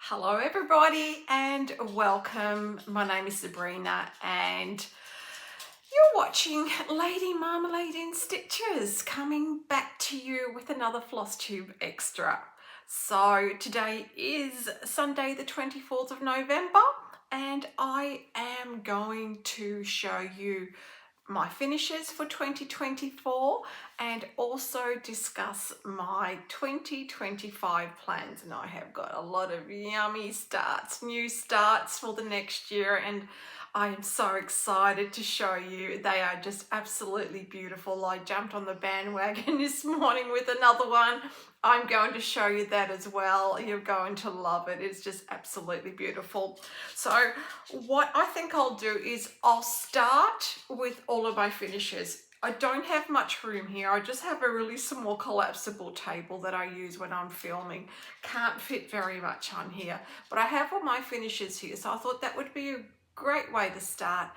Hello everybody and welcome. My name is Sabrina and you're watching Lady Marmalade in Stitches, coming back to you with another floss tube extra. So today is Sunday the 24th of November and I am going to show you my finishes for 2024 and also discuss my 2025 plans. And I have got a lot of yummy starts, new starts for the next year, and I am so excited to show you. They are just absolutely beautiful. I jumped on the bandwagon this morning with another one. I'm going to show you that as well. You're going to love it. It's just absolutely beautiful. So what I think I'll do is I'll start with all of my finishes. I don't have much room here. I just have a really small collapsible table that I use when I'm filming. Can't fit very much on here, but I have all my finishes here. So I thought that would be a great way to start.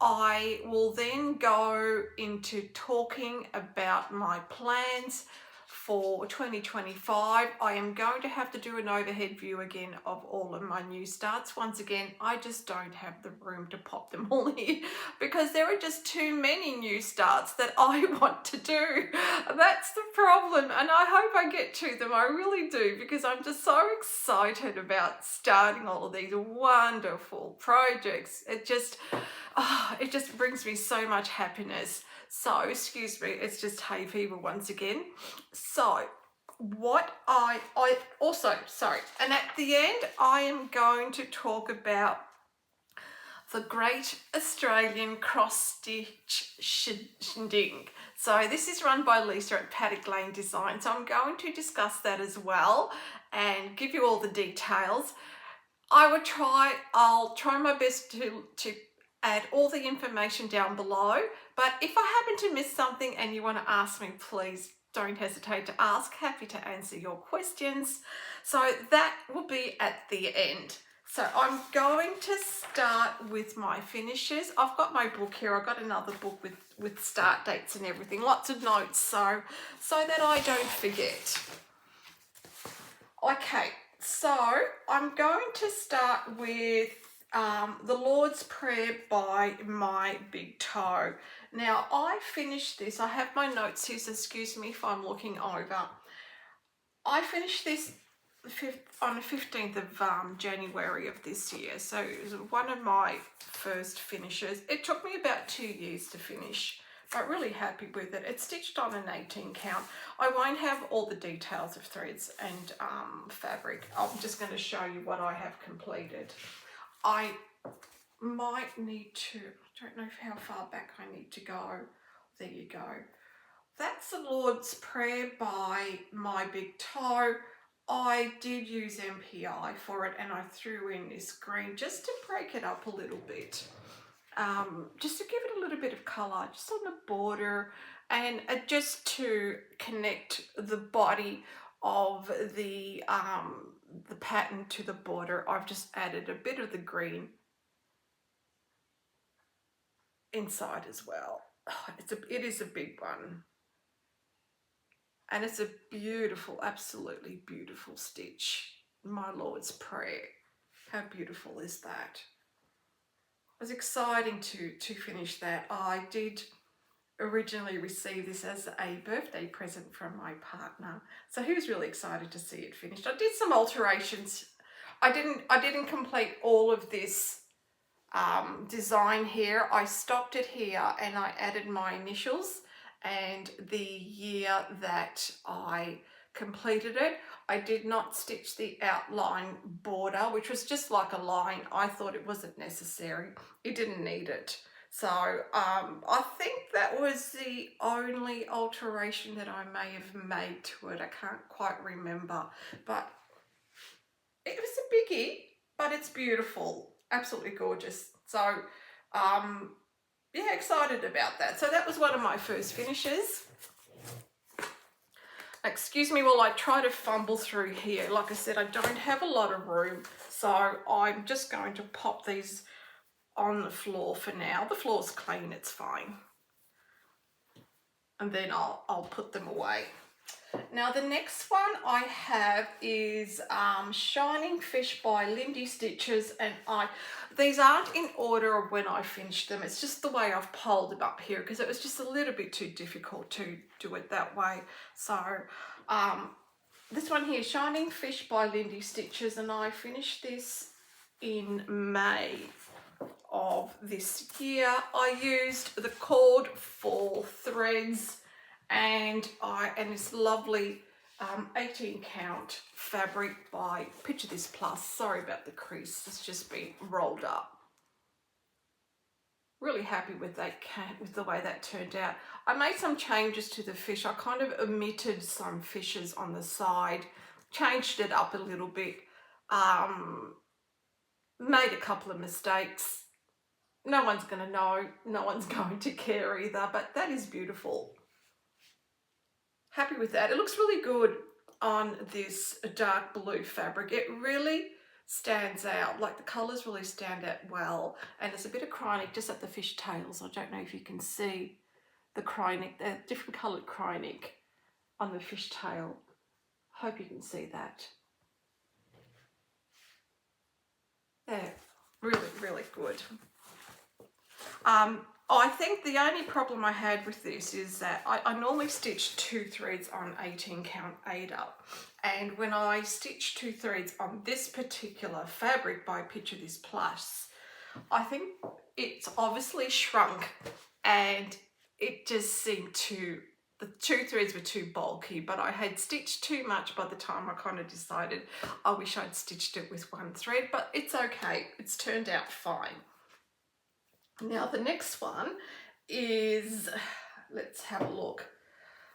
I will then go into talking about my plans for 2025. I am going to have to do an overhead view again of all of my new starts. Once again, I just don't have the room to pop them all here because there are just too many new starts that I want to do. That's the problem, and I hope I get to them. I really do, because I'm just so excited about starting all of these wonderful projects. It just brings me so much happiness. So, excuse me, it's just hay fever once again. So, what I also, sorry, and at the end, I am going to talk about the Great Australian Cross Stitch Shindig. So this is run by Lisa at Paddock Lane Design. So I'm going to discuss that as well and give you all the details. I'll try my best to add all the information down below, but if I happen to miss something and you want to ask me, please don't hesitate to ask. Happy to answer your questions. So that will be at the end. So I'm going to start with my finishes. I've got my book here. I've got another book with start dates and everything, lots of notes, so that I don't forget. Okay, so I'm going to start with the Lord's Prayer by My Big Toe. Now, I finished this. I have my notes here, so excuse me if I'm looking over. I finished this on the 15th of January of this year, so it was one of my first finishes. It took me about 2 years to finish, but really happy with it. It's stitched on an 18 count. I won't have all the details of threads and fabric. I'm just going to show you what I have completed. I might need to, I don't know how far back I need to go. There you go. That's the Lord's Prayer by My Big Toe. I did use MPI for it, and I threw in this green just to break it up a little bit. Just to give it a little bit of colour, just on the border, and just to connect the body of the pattern to the border. I've just added a bit of the green inside as well. It is a big one, and it's a beautiful, absolutely beautiful stitch. My Lord's Prayer. How beautiful is that? It was exciting to finish that. I did originally receive this as a birthday present from my partner, so he was really excited to see it finished. I did some alterations. I didn't complete all of this design here. I stopped it here and I added my initials and the year that I completed it. I did not stitch the outline border, which was just like a line. I thought it wasn't necessary. It didn't need it. So I think that was the only alteration that I may have made to it. I can't quite remember, but it was a biggie, but it's beautiful, absolutely gorgeous. So yeah, excited about that. So that was one of my first finishes. Excuse me while I try to fumble through here. Like I said, I don't have a lot of room, so I'm just going to pop these on the floor for now. The floor's clean, it's fine. And then I'll put them away. Now the next one I have is Shining Fish by Lindy Stitches, and these aren't in order of when I finished them. It's just the way I've piled them up here because it was just a little bit too difficult to do it that way. So this one here, Shining Fish by Lindy Stitches, and I finished this in May of this year. I used the cord for threads and this lovely 18 count fabric by Picture This Plus. Sorry about the crease, it's just been rolled up. Really happy with the way that turned out. I made some changes to the fish. I kind of omitted some fishes on the side, changed it up a little bit, made a couple of mistakes. No one's going to know, no one's going to care either, but that is beautiful. Happy with that. It looks really good on this dark blue fabric. It really stands out, like the colours really stand out well, and there's a bit of cryonic just at the fish tails. I don't know if you can see the cryonic, the different coloured cryonic on the fish tail. Hope you can see that. Yeah, really, really good. I think the only problem I had with this is that I normally stitch 2 threads on 18 count Ada, and when I stitch 2 threads on this particular fabric by Picture This Plus, I think it's obviously shrunk and it just seemed the 2 threads were too bulky, but I had stitched too much by the time I kind of decided I wish I'd stitched it with 1 thread, but it's okay, it's turned out fine. Now the next one is, let's have a look,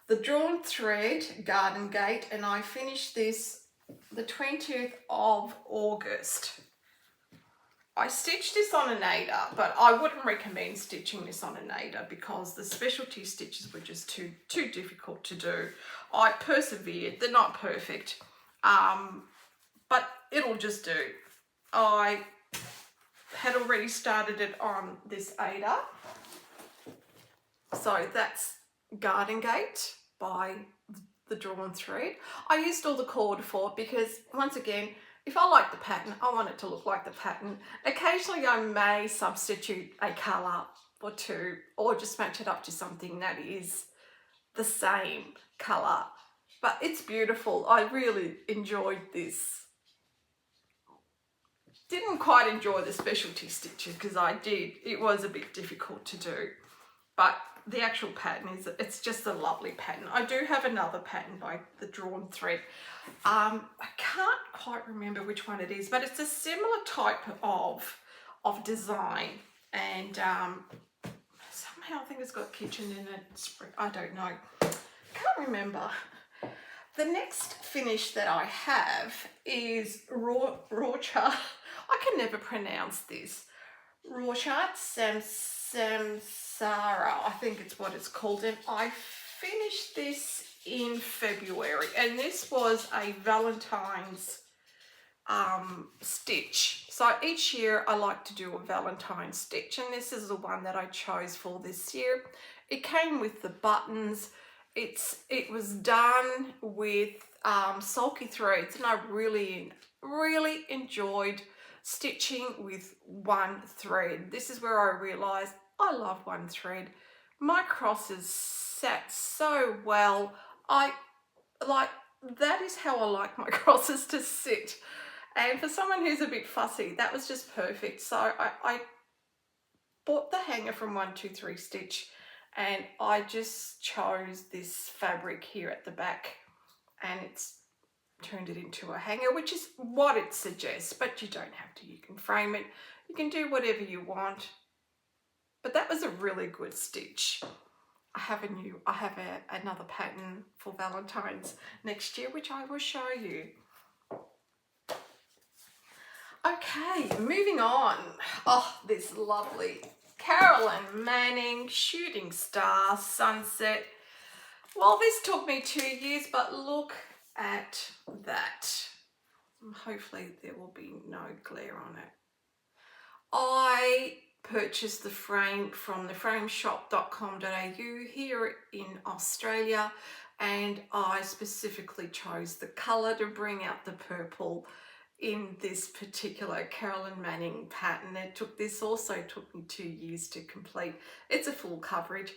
the Drawn Thread Garden Gate, and I finished this the 20th of August. I stitched this on an Ada, but I wouldn't recommend stitching this on an Ada because the specialty stitches were just too difficult to do. I persevered, they're not perfect, but it'll just do. I had already started it on this Ada. So that's Garden Gate by the Drawn Thread. I used all the cord for it because, once again, if I like the pattern, I want it to look like the pattern. Occasionally I may substitute a colour or two, or just match it up to something that is the same colour. But it's beautiful. I really enjoyed this. Didn't quite enjoy the specialty stitches because it was a bit difficult to do, but the actual pattern it's just a lovely pattern. I do have another pattern by the Drawn Thread. I can't quite remember which one it is, but it's a similar type of design, and somehow I think it's got kitchen in it. I don't know, can't remember. The next finish that I have is Rocha. I can never pronounce this. Rocha Samsara, I think it's what it's called. And I finished this in February, and this was a Valentine's stitch. So each year I like to do a Valentine stitch, and this is the one that I chose for this year. It came with the buttons. It was done with sulky threads, and I really enjoyed stitching with 1 thread. This is where I realized I love 1 thread. My crosses sat so well. That is how I like my crosses to sit. And for someone who's a bit fussy, that was just perfect. So I bought the hanger from 123 Stitch, and I just chose this fabric here at the back, and it's turned it into a hanger, which is what it suggests, but you don't have to. You can frame it, you can do whatever you want. But that was a really good stitch. I have another pattern for Valentine's next year, which I will show you. Okay, moving on. Oh, this lovely Carolyn Manning Shooting Star Sunset. Well, this took me 2 years, but look at that. Hopefully there will be no glare on it. I purchased the frame from theframeshop.com.au here in Australia, and I specifically chose the colour to bring out the purple in this particular Carolyn Manning pattern. This also took me 2 years to complete. It's a full coverage.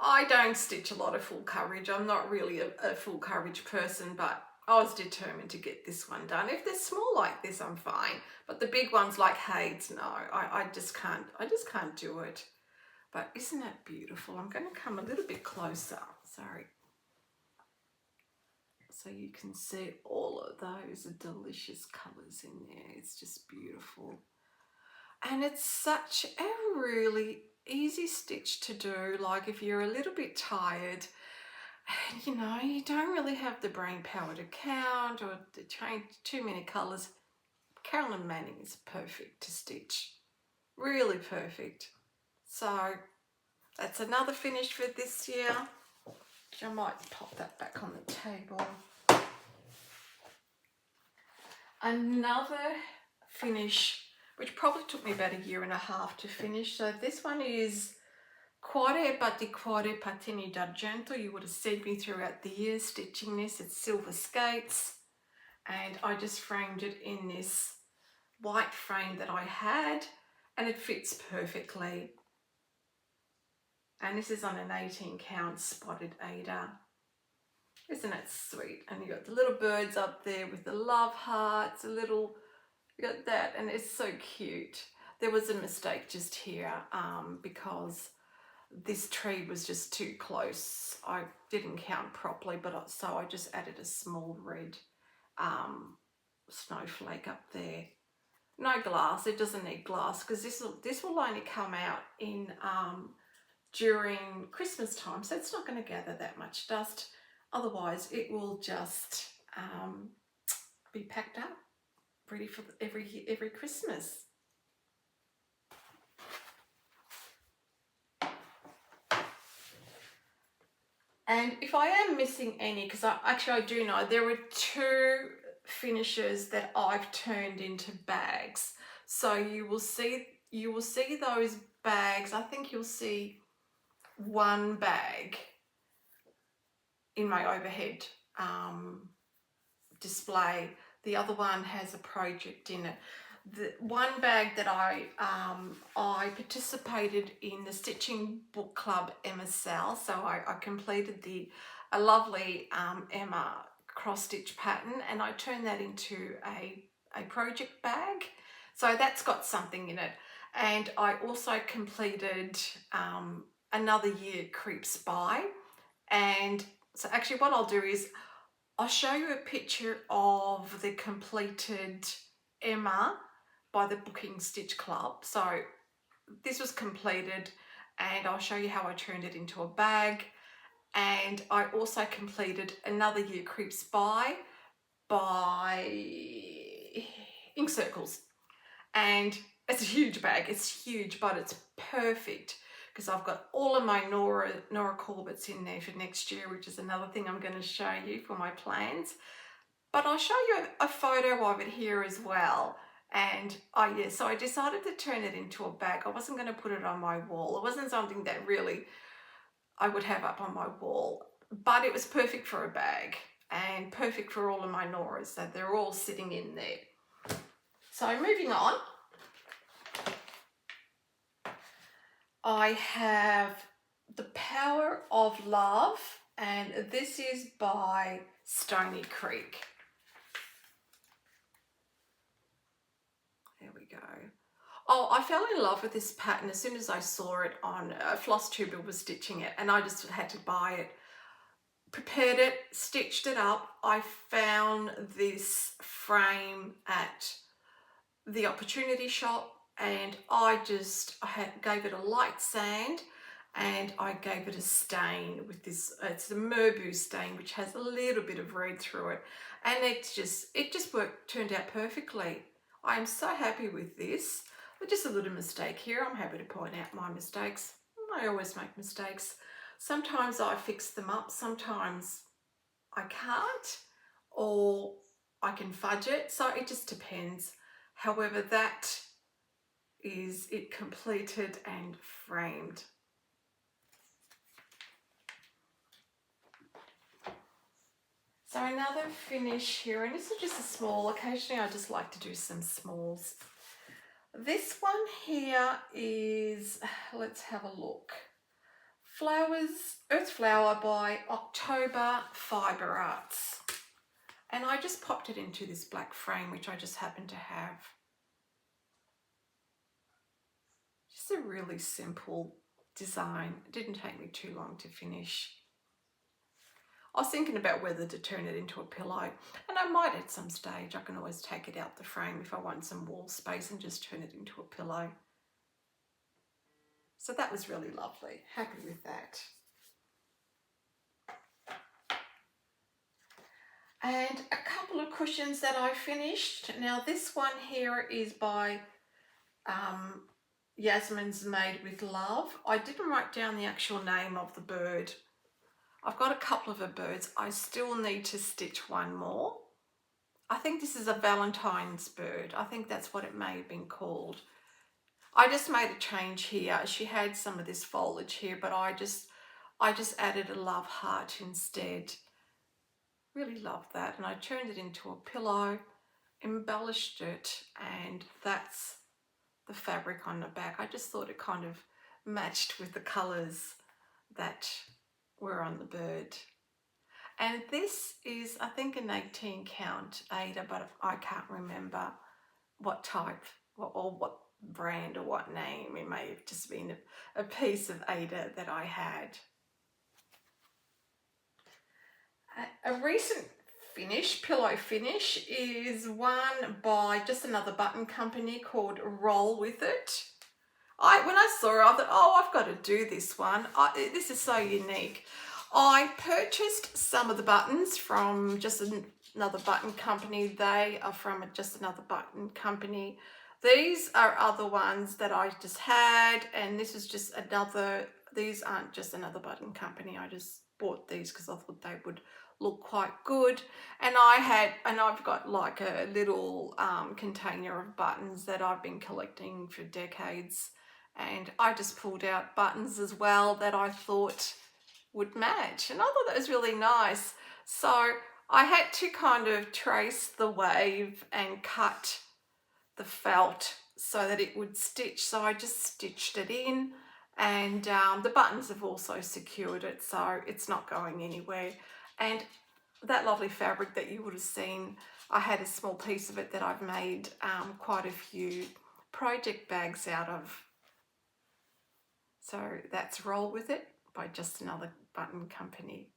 I don't stitch a lot of full coverage. I'm not really a full coverage person, but I was determined to get this one done. If they're small like this, I'm fine. But the big ones like Hades, no, I just can't do it. But isn't that beautiful? I'm going to come a little bit closer. Sorry. So you can see all of those delicious colours in there. It's just beautiful. And it's such a really easy stitch to do. Like if you're a little bit tired, and you know, you don't really have the brain power to count or to change too many colours, Carolyn Manning is perfect to stitch. Really perfect. So that's another finish for this year. I might pop that back on the table. Another finish, which probably took me about 1.5 years to finish. So this one is Cuore Batticuore Patini d'Argento. You would have seen me throughout the year stitching this. It's silver skates, and I just framed it in this white frame that I had, and it fits perfectly. And this is on an 18 count spotted Aida. Isn't it sweet? And you got the little birds up there with the love hearts, you got that, and it's so cute. There was a mistake just here because this tree was just too close. I didn't count properly, so I just added a small red snowflake up there. No glass, it doesn't need glass because this will only come out in during Christmas time, so it's not going to gather that much dust. Otherwise, it will just be packed up, ready for every Christmas. And if I am missing any, because I do know there were 2 finishes that I've turned into bags. So you will see those bags. I think you'll see 1 bag in my overhead display. The other one has a project in it. The one bag that I participated in the Stitching Book Club Emma Sal, so I completed a lovely Emma cross stitch pattern, and I turned that into a project bag. So that's got something in it. And I also completed Another Year Creeps By. And so actually what I'll do is I'll show you a picture of the completed Emma by the Booking Stitch Club. So this was completed, and I'll show you how I turned it into a bag. And I also completed Another Year Creeps By Ink Circles. And it's a huge bag. It's huge, but it's perfect because I've got all of my Nora Corbett's in there for next year, which is another thing I'm going to show you for my plans. But I'll show you a photo of it here as well. And so I decided to turn it into a bag. I wasn't going to put it on my wall. It wasn't something that really I would have up on my wall, but it was perfect for a bag and perfect for all of my Noras. So they're all sitting in there. So moving on, I have The Power of Love, and this is by Stony Creek. There we go. Oh, I fell in love with this pattern as soon as I saw it on FlossTuber was stitching it, and I just had to buy it. Prepared it, stitched it up. I found this frame at the Opportunity Shop, and I gave it a light sand, and I gave it a stain with this. It's a Merbu stain, which has a little bit of red through it, and it just turned out perfectly. I am so happy with this. But just a little mistake here. I'm happy to point out my mistakes. I always make mistakes. Sometimes I fix them up, sometimes I can't, or I can fudge it. So it just depends. However, that is it completed and framed. So another finish here, and this is just a small. Occasionally I just like to do some smalls. This one here is, let's have a look. Flowers, Earth Flower by October Fibre Arts. And I just popped it into this black frame, which I just happen to have. Just a really simple design. It didn't take me too long to finish. I was thinking about whether to turn it into a pillow, and I might at some stage. I can always take it out the frame if I want some wall space and just turn it into a pillow. So that was really lovely. Happy with that. And a couple of cushions that I finished. Now this one here is by Yasmin's Made with Love. I didn't write down the actual name of the bird. I've got a couple of her birds. I still need to stitch one more. I think this is a Valentine's bird. I think that's what it may have been called. I just made a change here. She had some of this foliage here, but I just added a love heart instead. Really love that. And I turned it into a pillow, embellished it, and that's the fabric on the back. I just thought it kind of matched with the colours that were on the bird. And this is, I think, an 18 count Ada, but I can't remember what type or what brand or what name. It may have just been a piece of Ada that I had. A recent finish, pillow finish, is one by just another button company called Roll With It. When I saw it, I thought, oh, I've got to do this one. This is so unique. I purchased some of the buttons from just another button company. They are from just another button company. These are other ones that I just had, and this is just another. These aren't just another button company. I just bought these because I thought they would look quite good. And I've got like a little container of buttons that I've been collecting for decades. And I just pulled out buttons as well that I thought would match, and I thought that was really nice. So I had to kind of trace the wave and cut the felt so that it would stitch. So I just stitched it in, and the buttons have also secured it, so it's not going anywhere. And that lovely fabric that you would have seen, I had a small piece of it that I've made quite a few project bags out of. So that's Roll With It by just another button company.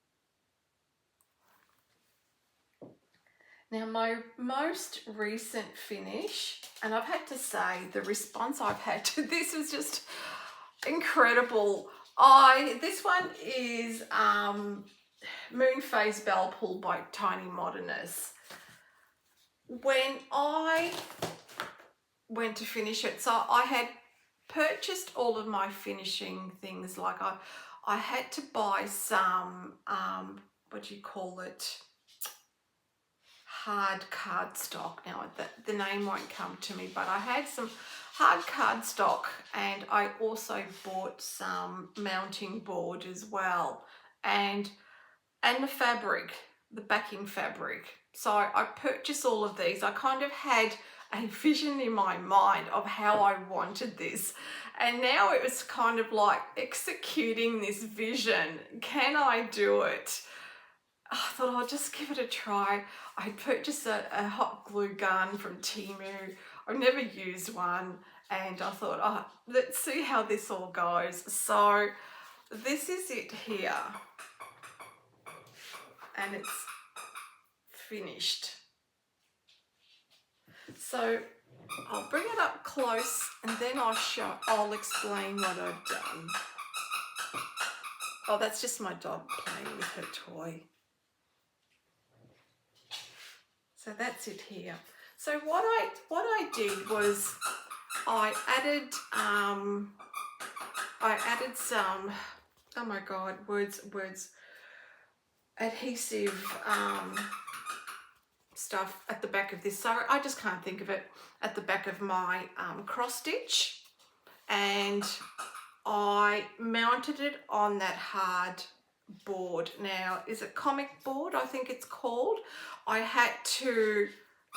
Now my most recent finish, and I've had to say the response I've had to this was just incredible. This one is Moonface Bell pulled by Tiny Modernist. When I went to finish it, so I had purchased all of my finishing things. Like I had to buy some what do you call it, hard cardstock. Now the name won't come to me, but I had some hard cardstock, and I also bought some mounting board as well, and the fabric, the backing fabric. So I purchased all of these. I kind of had a vision in my mind of how I wanted this, and now it was kind of like executing this vision. Can I do it? I thought I'll just give it a try. I purchased a hot glue gun from Temu. I've never used one, and I thought, oh, let's see how this all goes. So this is it here, and it's finished. So I'll bring it up close, and then I'll explain what I've done. Oh, that's just my dog playing with her toy. So that's it here. So what I did was I added some, oh my god, words, adhesive stuff at the back of this. So I just can't think of it, at the back of my cross stitch, and I mounted it on that hard board. Now, is it comic board, I think it's called. I had to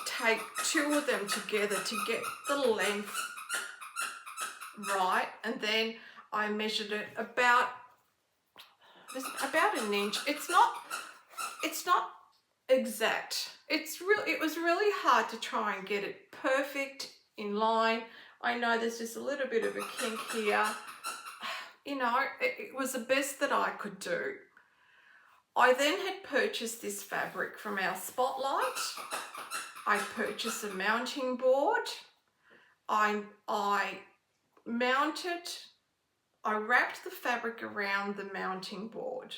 take two of them together to get the length right, and then I measured it about an inch. It's not exact. It was really hard to try and get it perfect in line. I know there's just a little bit of a kink here. You know, it was the best that I could do. I then had purchased this fabric from our Spotlight. I purchased a mounting board. I wrapped the fabric around the mounting board,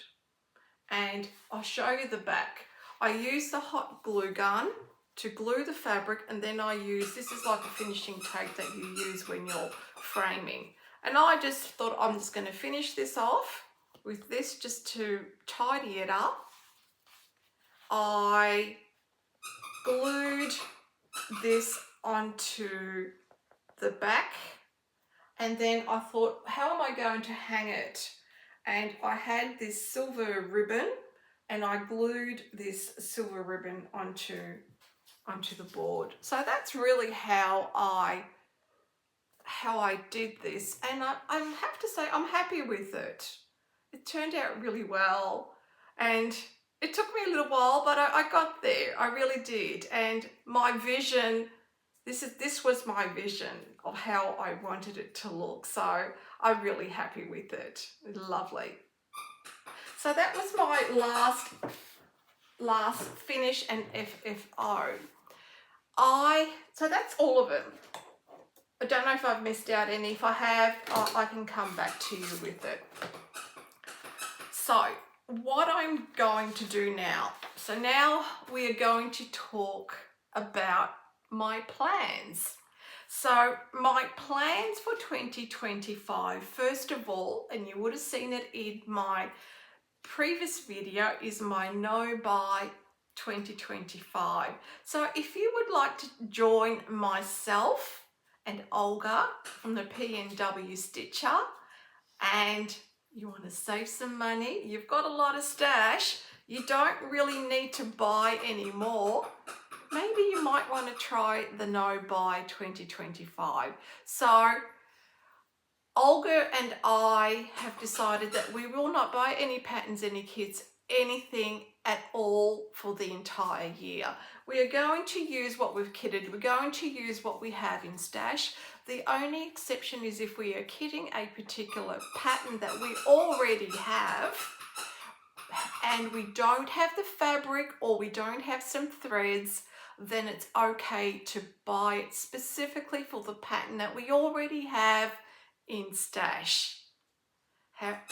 and I'll show you the back. I used the hot glue gun to glue the fabric, and then this is like a finishing tape that you use when you're framing. And I just thought, I'm just going to finish this off with this just to tidy it up. I glued this onto the back, and then I thought, how am I going to hang it? And I had this silver ribbon, and I glued this silver ribbon onto the board. So that's really how I did this, and I have to say I'm happy with it. It turned out really well, and it took me a little while, but I got there. I really did. And my vision, this was my vision of how I wanted it to look. So I'm really happy with it. Lovely. So that was my last finish and FFO. So that's all of it. I don't know if I've missed out any. If I have, I can come back to you with it. So what I'm going to do now, so now we are going to talk about my plans. So my plans for 2025, first of all, and you would have seen it in my previous video, is my no buy 2025. So if you would like to join myself and Olga from the PNW Stitcher, and you want to save some money, you've got a lot of stash, you don't really need to buy anymore, maybe you might want to try the no buy 2025. So Olga and I have decided that we will not buy any patterns, any kits, anything at all for the entire year. We are going to use what we've kitted. We're going to use what we have in stash. The only exception is if we are kitting a particular pattern that we already have and we don't have the fabric or we don't have some threads, then it's okay to buy it specifically for the pattern that we already have in stash.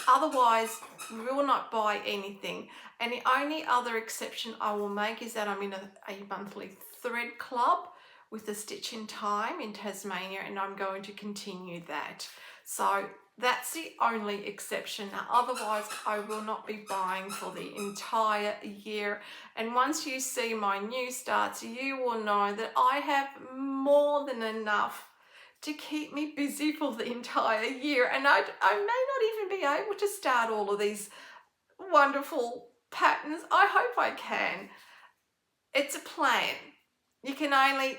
Otherwise, we will not buy anything. And the only other exception I will make is that I'm in a monthly thread club with the Stitch in Time in Tasmania, and I'm going to continue that. So that's the only exception. Now, otherwise, I will not be buying for the entire year. And once you see my new starts, you will know that I have more than enough to keep me busy for the entire year, and I may not even be able to start all of these wonderful patterns. I hope I can. It's a plan. You can only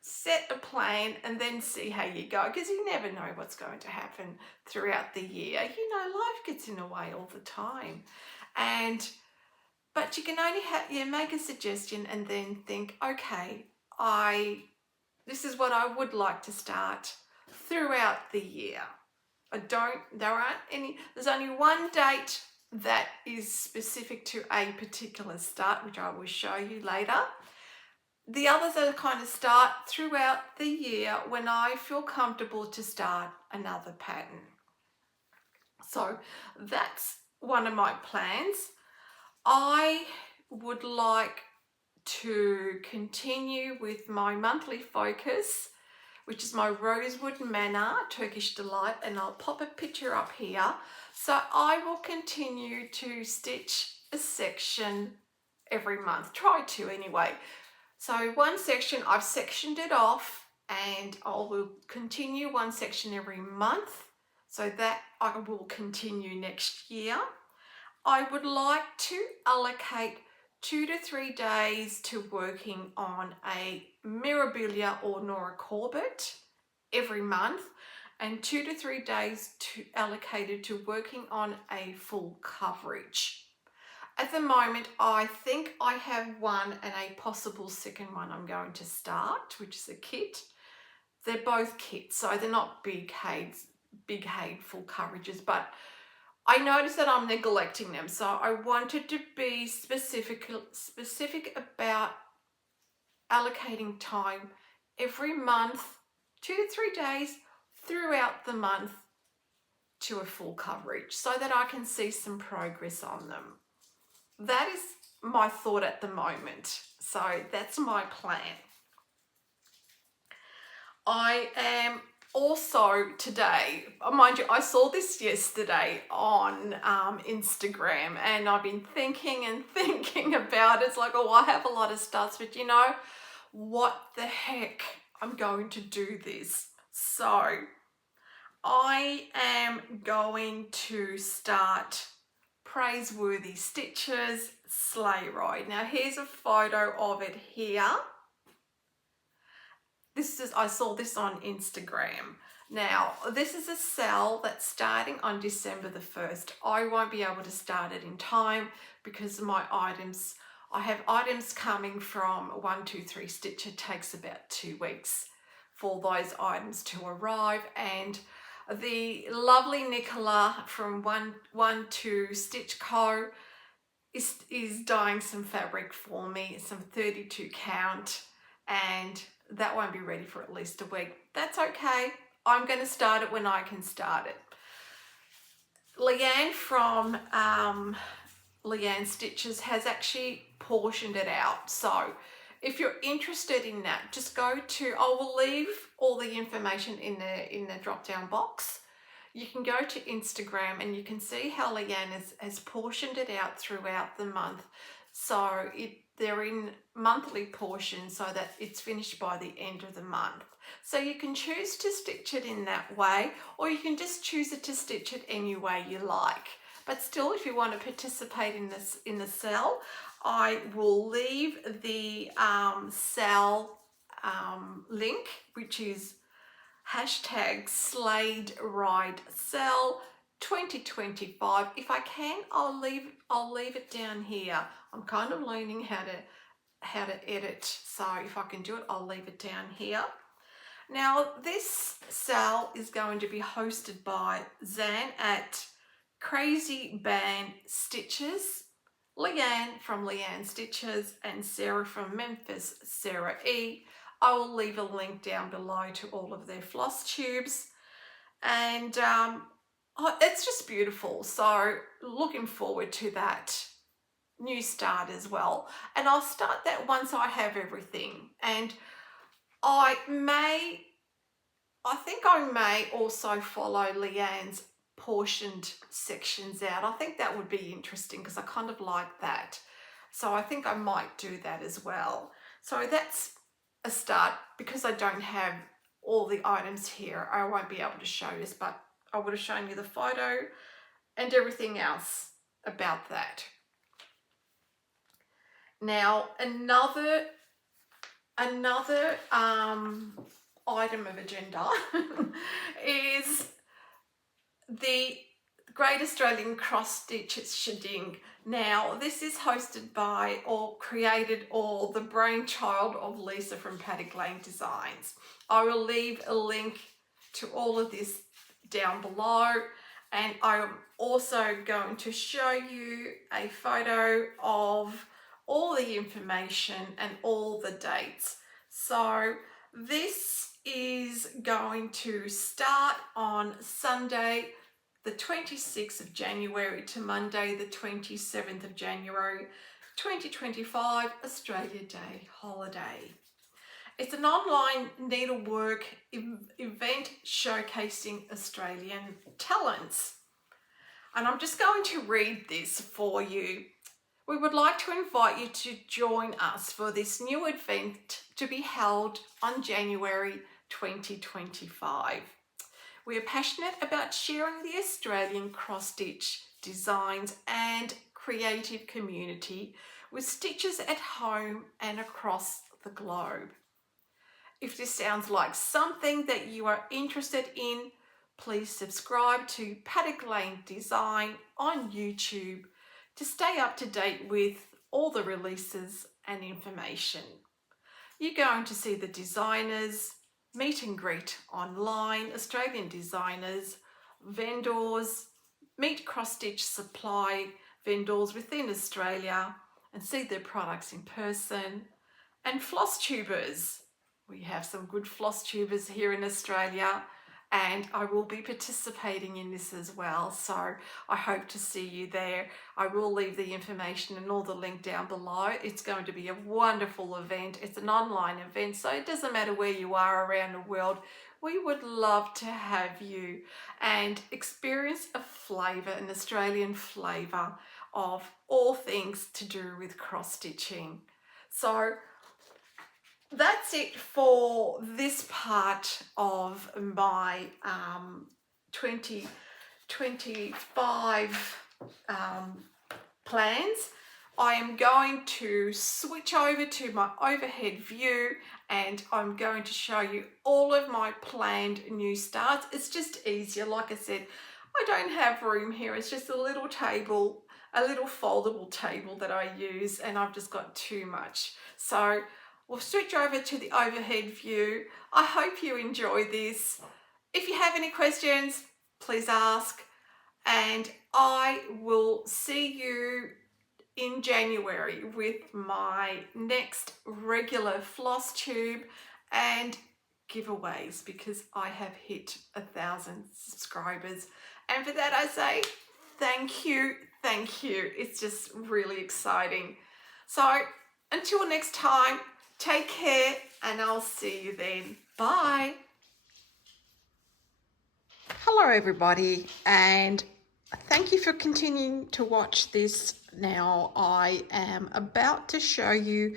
set a plan and then see how you go, because you never know what's going to happen throughout the year. You know, life gets in the way all the time, but you can only make a suggestion and then think, okay, this is what I would like to start throughout the year. There's only one date that is specific to a particular start, which I will show you later. The others are kind of start throughout the year when I feel comfortable to start another pattern. So that's one of my plans. I would like to continue with my monthly focus, which is my Rosewood Manor Turkish Delight, and I'll pop a picture up here. So I will continue to stitch a section every month, try to anyway. So one section, I've sectioned it off, and I will continue one section every month, so that I will continue next year. I would like to allocate 2 to 3 days to working on a Mirabilia or Nora Corbett every month, and 2 to 3 days allocated to working on a full coverage. At the moment, I think I have one and a possible second one I'm going to start, which is a kit. They're both kits, so they're not big Haid full coverages, but I noticed that I'm neglecting them, so I wanted to be specific about allocating time every month, 2 to 3 days throughout the month, to a full coverage, so that I can see some progress on them. That is my thought at the moment, so that's my plan. I am also today, mind you, I saw this yesterday on Instagram, and I've been thinking about it. It's like, oh, I have a lot of starts, but you know, what the heck, I'm going to do this. So I am going to start Praiseworthy Stitches Sleigh Ride. Now here's a photo of it here. I saw this on Instagram. Now this is a sale that's starting on December the 1st. I won't be able to start it in time because of my items. I have items coming from 123 Stitch. It takes about 2 weeks for those items to arrive, and the lovely Nicola from 112 Stitch Co is dyeing some fabric for me, some 32 count, and that won't be ready for at least a week. That's okay. I'm going to start it when I can start it. Leann from Leanne Stitches has actually portioned it out. So if you're interested in that, just go to, I will leave all the information in the drop down box. You can go to Instagram and you can see how Leann has portioned it out throughout the month. So they're in monthly portions so that it's finished by the end of the month. So you can choose to stitch it in that way, or you can just choose to stitch it any way you like. But still, if you want to participate in the sale, I will leave the sale link, which is #SLEIGH 2025. If I can, I'll leave it down here. I'm kind of learning how to edit, so if I can do it, I'll leave it down here. Now this sale is going to be hosted by Zan at Crazy Band Stitches, Leann from Leanne Stitches, and Sarah from Memphis, Sarah E. I will leave a link down below to all of their floss tubes, and it's just beautiful. So looking forward to that new start as well, and I'll start that once I have everything. And I think I may also follow Leann's portioned sections out. I think that would be interesting because I kind of like that. So I think I might do that as well. So that's a start. Because I don't have all the items here, I won't be able to show this, but I would have shown you the photo and everything else about that. Now another item of agenda is the Great Australian Cross Stitch SHINDIG. Now this is hosted by or created or the brainchild of Lisa from Paddock Lane Designs. I will leave a link to all of this down below, and I'm also going to show you a photo of all the information and all the dates. So this is going to start on Sunday the 26th of January to Monday the 27th of January 2025 Australia Day holiday. It's an online needlework event showcasing Australian talents. And I'm just going to read this for you. We would like to invite you to join us for this new event to be held on January 2025. We are passionate about sharing the Australian cross-stitch designs and creative community with stitches at home and across the globe. If this sounds like something that you are interested in, please subscribe to Paddock Lane Design on YouTube to stay up to date with all the releases and information. You're going to see the designers, meet and greet online, Australian designers, vendors, meet cross-stitch supply vendors within Australia and see their products in person, and floss tubers. We have some good floss tubers here in Australia, and I will be participating in this as well, so I hope to see you there. I will leave the information and all the link down below. It's going to be a wonderful event. It's an online event, so it doesn't matter where you are around the world. We would love to have you and experience a flavour, an Australian flavour of all things to do with cross-stitching. So that's it for this part of my 2025 plans. I am going to switch over to my overhead view and I'm going to show you all of my planned new starts. It's just easier. Like I said, I don't have room here. It's just a little table, a little foldable table that I use, and I've just got too much. So we'll switch over to the overhead view. I hope you enjoy this. If you have any questions, please ask, and I will see you in January with my next regular floss tube and giveaways, because I have hit 1,000 subscribers, and for that I say thank you. It's just really exciting. So until next time, take care and I'll see you then. Bye. Hello everybody, and thank you for continuing to watch this. Now I am about to show you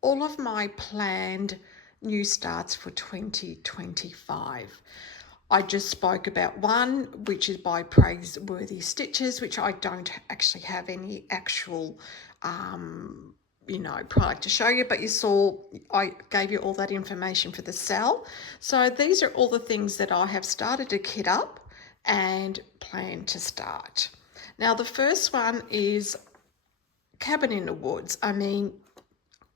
all of my planned new starts for 2025. I just spoke about one, which is by Praiseworthy Stitches, which I don't actually have any actual product to show you, but you saw I gave you all that information for the sale. So these are all the things that I have started to kit up and plan to start. Now the first one is Cabin in the Woods. I mean,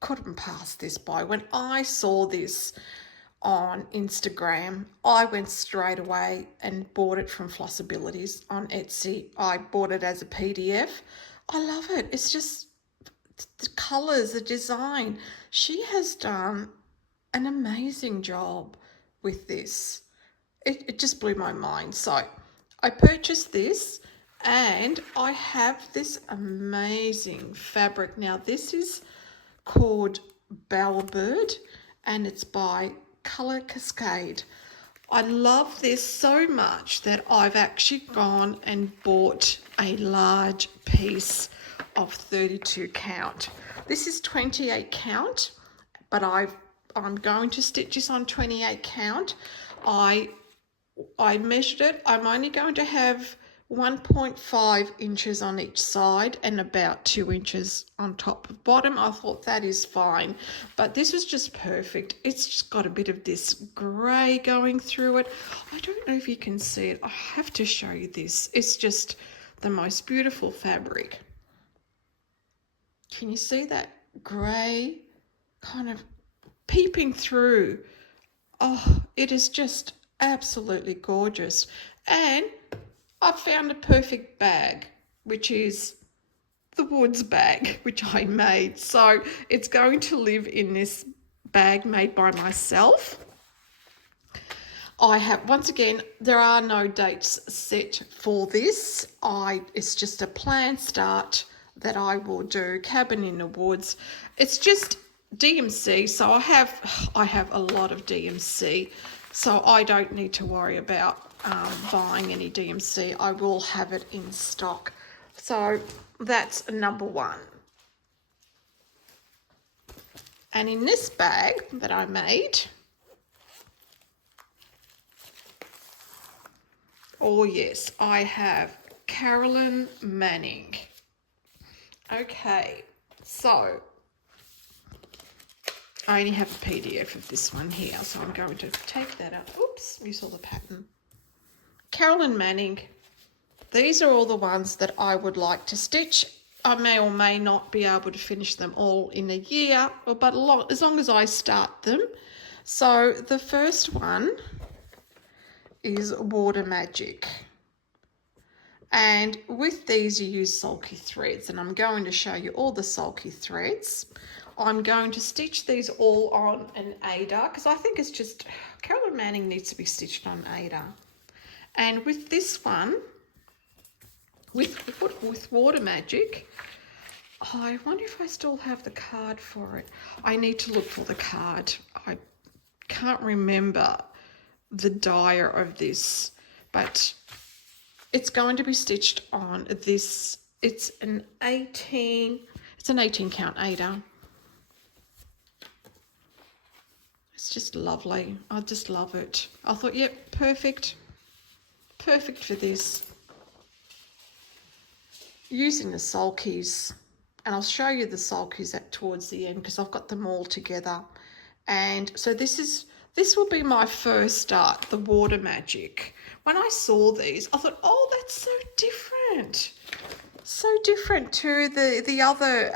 couldn't pass this by. When I saw this on Instagram, I went straight away and bought it from Flossabilities on Etsy. I bought it as a PDF. I love it. It's just the colours, the design. She has done an amazing job with this. It just blew my mind. So I purchased this and I have this amazing fabric. Now this is called Bowerbird and it's by Colour Cascade. I love this so much that I've actually gone and bought a large piece of 32 count. This is 28 count, but I'm going to stitch this on 28 count. I measured it. I'm only going to have 1.5 inches on each side and about 2 inches on top of bottom. I thought that is fine, but this was just perfect. It's just got a bit of this grey going through it. I don't know if you can see it. I have to show you this. It's just the most beautiful fabric. Can you see that grey kind of peeping through? Oh, it is just absolutely gorgeous. And I found a perfect bag, which is the Woods bag, which I made. So it's going to live in this bag made by myself. I have, once again, there are no dates set for this. It's just a planned start that I will do, Cabin in the Woods. It's just DMC, so I have a lot of DMC, so I don't need to worry about buying any DMC. I will have it in stock. So that's number one. And in this bag that I made, oh yes, I have Carolyn Manning. Okay, so I only have a PDF of this one here, so I'm going to take that up. Oops, you saw the pattern. Carolyn Manning. These are all the ones that I would like to stitch. I may or may not be able to finish them all in a year, but as long as I start them. So the first one is Water Magic. And with these you use sulky threads, and I'm going to show you all the sulky threads. I'm going to stitch these all on an Aida, because I think it's just, Carolyn Manning needs to be stitched on Aida. And with this one, with Water Magic, I wonder if I still have the card for it. I need to look for the card. I can't remember the dier of this, but it's going to be stitched on this. It's an 18 count Aida. It's just lovely. I just love it. I thought, yep, perfect for this. Using the sulkies, and I'll show you the sulkies towards the end because I've got them all together. And so this will be my first start, the Water Magic. When I saw these, I thought, oh, that's so different. So different to the other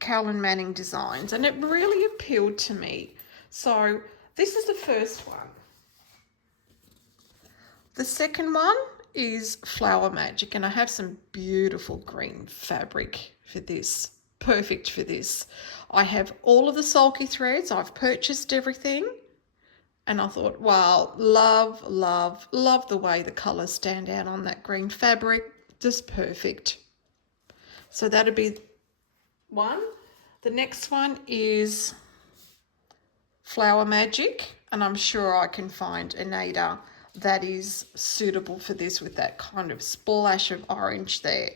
Carolyn Manning designs, and it really appealed to me. So this is the first one. The second one is Flower Magic, and I have some beautiful green fabric for this. Perfect for this. I have all of the sulky threads. I've purchased everything, and I thought, wow, love the way the colours stand out on that green fabric. Just perfect. So that'll be one. The next one is Flower Magic, and I'm sure I can find an Aida that is suitable for this with that kind of splash of orange there.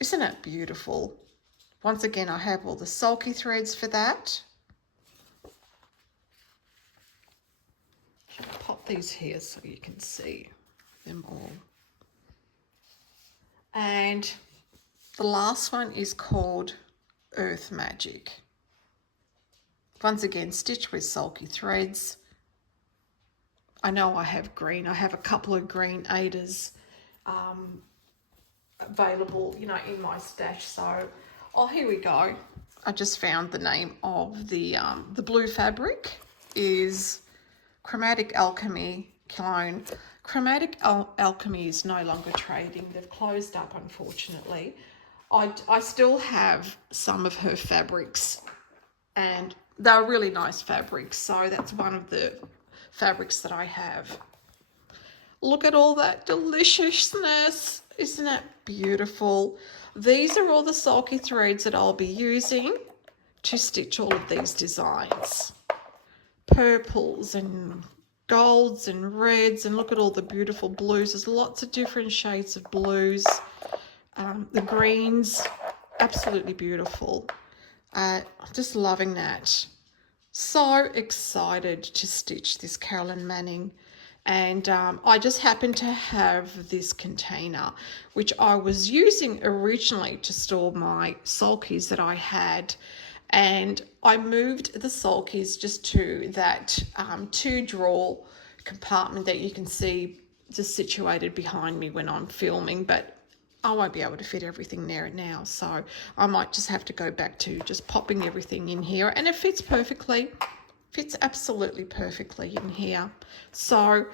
Isn't it beautiful? Once again, I have all the sulky threads for that. I'll pop these here so you can see them all. And the last one is called Earth Magic. Once again, stitched with sulky threads. I know I have green. I have a couple of green Aidas available, you know, in my stash. So, oh, here we go. I just found the name of the blue fabric is Chromatic Alchemy Clone. Chromatic Alchemy is no longer trading. They've closed up, unfortunately. I still have some of her fabrics, and they're really nice fabrics. So that's one of the fabrics that I have. Look at all that deliciousness. Isn't that beautiful? These are all the sulky threads that I'll be using to stitch all of these designs. Purples and golds and reds, and look at all the beautiful blues. There's lots of different shades of blues. The greens, absolutely beautiful. Just loving that. So excited to stitch this Carolyn Manning, and I just happened to have this container which I was using originally to store my sulkies that I had, and I moved the sulkies just to that 2-drawer compartment that you can see just situated behind me when I'm filming, but I won't be able to fit everything there now, so I might just have to go back to just popping everything in here, and it fits perfectly. Fits absolutely perfectly in here. So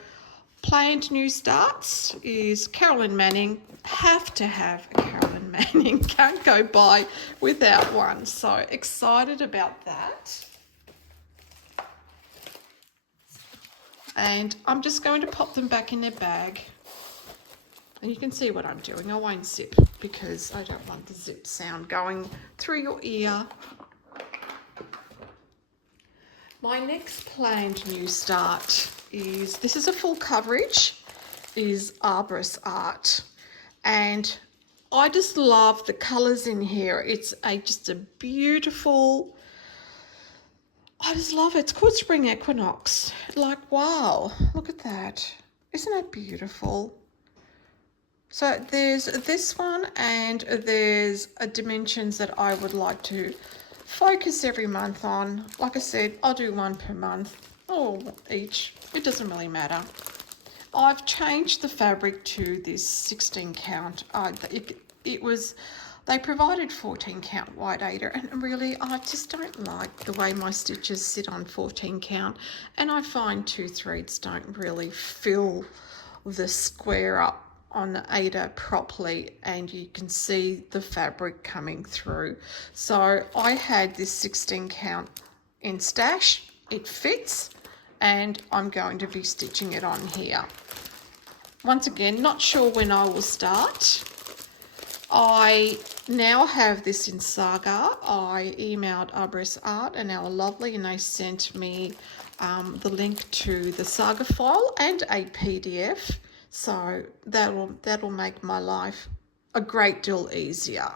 planned new starts is Carolyn Manning. Have to have a Carolyn Manning. Can't go by without one. So excited about that. And I'm just going to pop them back in their bag. And you can see what I'm doing. I won't zip because I don't want the zip sound going through your ear. My next planned new start is, this is a full coverage, is Arborous Art. And I just love the colours in here. It's just a beautiful, I just love it. It's called Spring Equinox. Like, wow, look at that. Isn't that beautiful? So there's this one, and there's dimensions that I would like to focus every month on. Like I said, I'll do one per month or each. It doesn't really matter. I've changed the fabric to this 16 count. They provided 14 count white Aida, and really I just don't like the way my stitches sit on 14 count, and I find 2 threads don't really fill the square up on the Aida properly, and you can see the fabric coming through. So I had this 16 count in stash. It fits, and I'm going to be stitching it on here. Once again, not sure when I will start. I now have this in Saga. I emailed Arborous Art, and they were lovely, and they sent me the link to the Saga file and a PDF. So that'll make my life a great deal easier.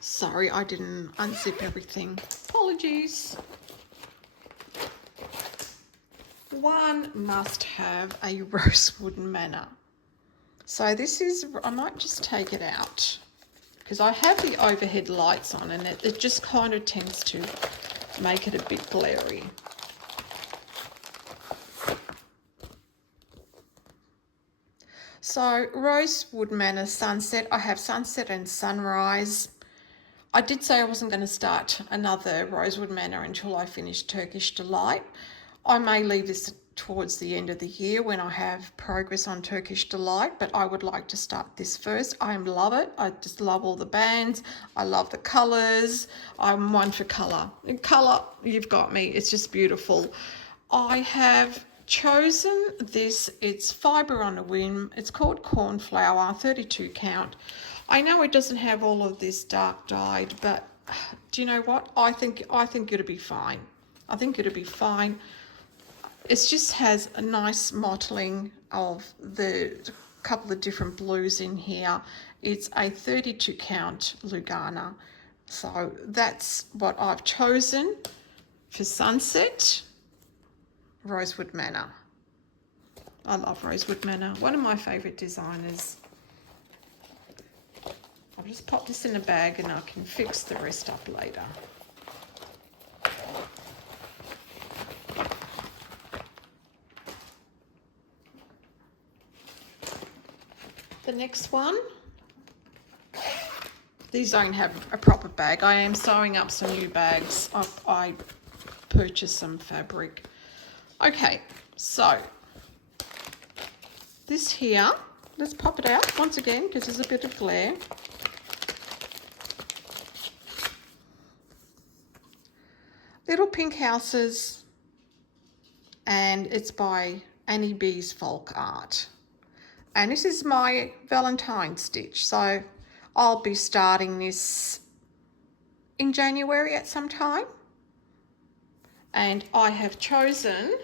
Sorry, I didn't unzip everything. Apologies. One must have a Rosewood Manor. So this is, I might just take it out because I have the overhead lights on, and it just kind of tends to make it a bit glary. So Rosewood Manor Sunset, I have Sunset and Sunrise. I did say I wasn't going to start another Rosewood Manor until I finish Turkish Delight. I may leave this towards the end of the year when I have progress on Turkish Delight, but I would like to start this first. I love it. I just love all the bands. I love the colours. I'm one for colour. In colour, you've got me. It's just beautiful. I have chosen this. It's Fibre on a Whim. It's called Cornflower, 32 count. I know it doesn't have all of this dark dyed, but do you know what? I think it'll be fine. I think it'll be fine. It just has a nice mottling of the couple of different blues in here. It's a 32 count Lugana. So that's what I've chosen for Sunset. Rosewood Manor. I love Rosewood Manor. One of my favourite designers. I'll just pop this in a bag and I can fix the rest up later. The next one, these don't have a proper bag. I am sewing up some new bags. I purchased some fabric. Okay, so this here, let's pop it out once again because there's a bit of glare. Little Pink Houses, and it's by Annie B's Folk Art. And this is my Valentine Stitch, so I'll be starting this in January at some time. And I have chosen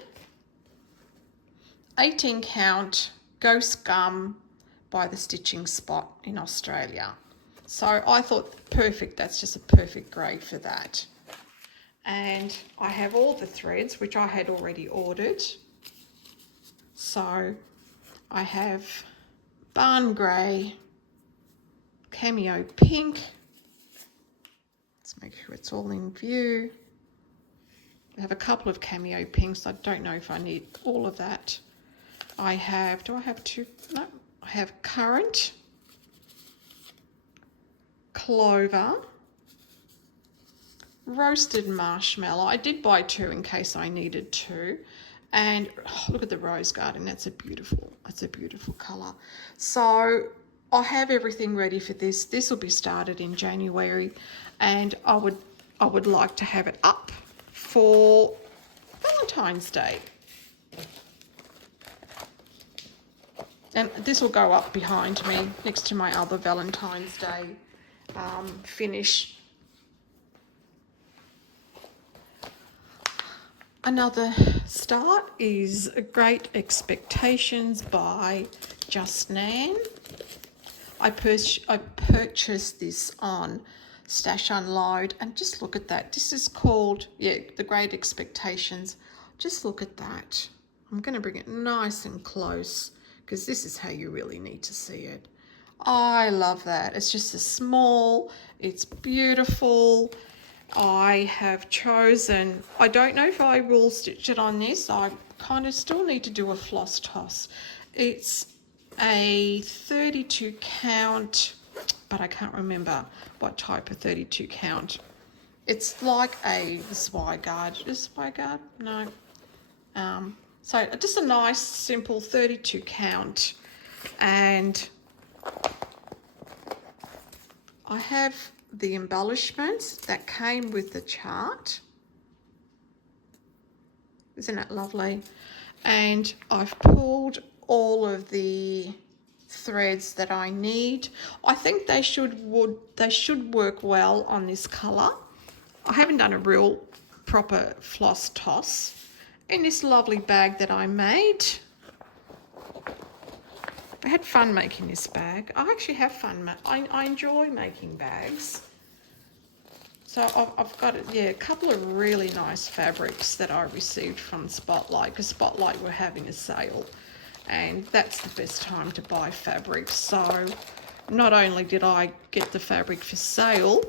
18 count Ghost Gum by the Stitching Spot in Australia. So I thought perfect, that's just a perfect grade for that. And I have all the threads, which I had already ordered. So I have Barn Grey, Cameo Pink. Let's make sure it's all in view. I have a couple of Cameo Pinks. I don't know if I need all of that. I have, do I have two? No, I have Currant, Clover, Roasted Marshmallow. I did buy two in case I needed two. And oh, look at the Rose Garden. That's a beautiful colour. So I have everything ready for this. This will be started in January, and I would like to have it up for Valentine's Day. And this will go up behind me next to my other Valentine's Day finish. Another start is Great Expectations by Just Nan. I purchased this on Stash Unload, and just look at that. This is called, yeah, the Great Expectations. Just look at that. I'm going to bring it nice and close because this is how you really need to see it. I love that. It's just a small, it's beautiful. I have chosen, I don't know if I will stitch it on this. I kind of still need to do a floss toss. It's a 32 count, but I can't remember what type of 32 count. It's like a Zweigard. Is Zweigard? No. So just a nice simple 32 count, and I have the embellishments that came with the chart. Isn't that lovely? And I've pulled all of the threads that I need. I think they should work well on this colour. I haven't done a real proper floss toss. In this lovely bag that I made. I had fun making this bag. I actually have fun. I enjoy making bags. So I've got a couple of really nice fabrics that I received from Spotlight, because Spotlight were having a sale, and that's the best time to buy fabrics. So not only did I get the fabric for sale,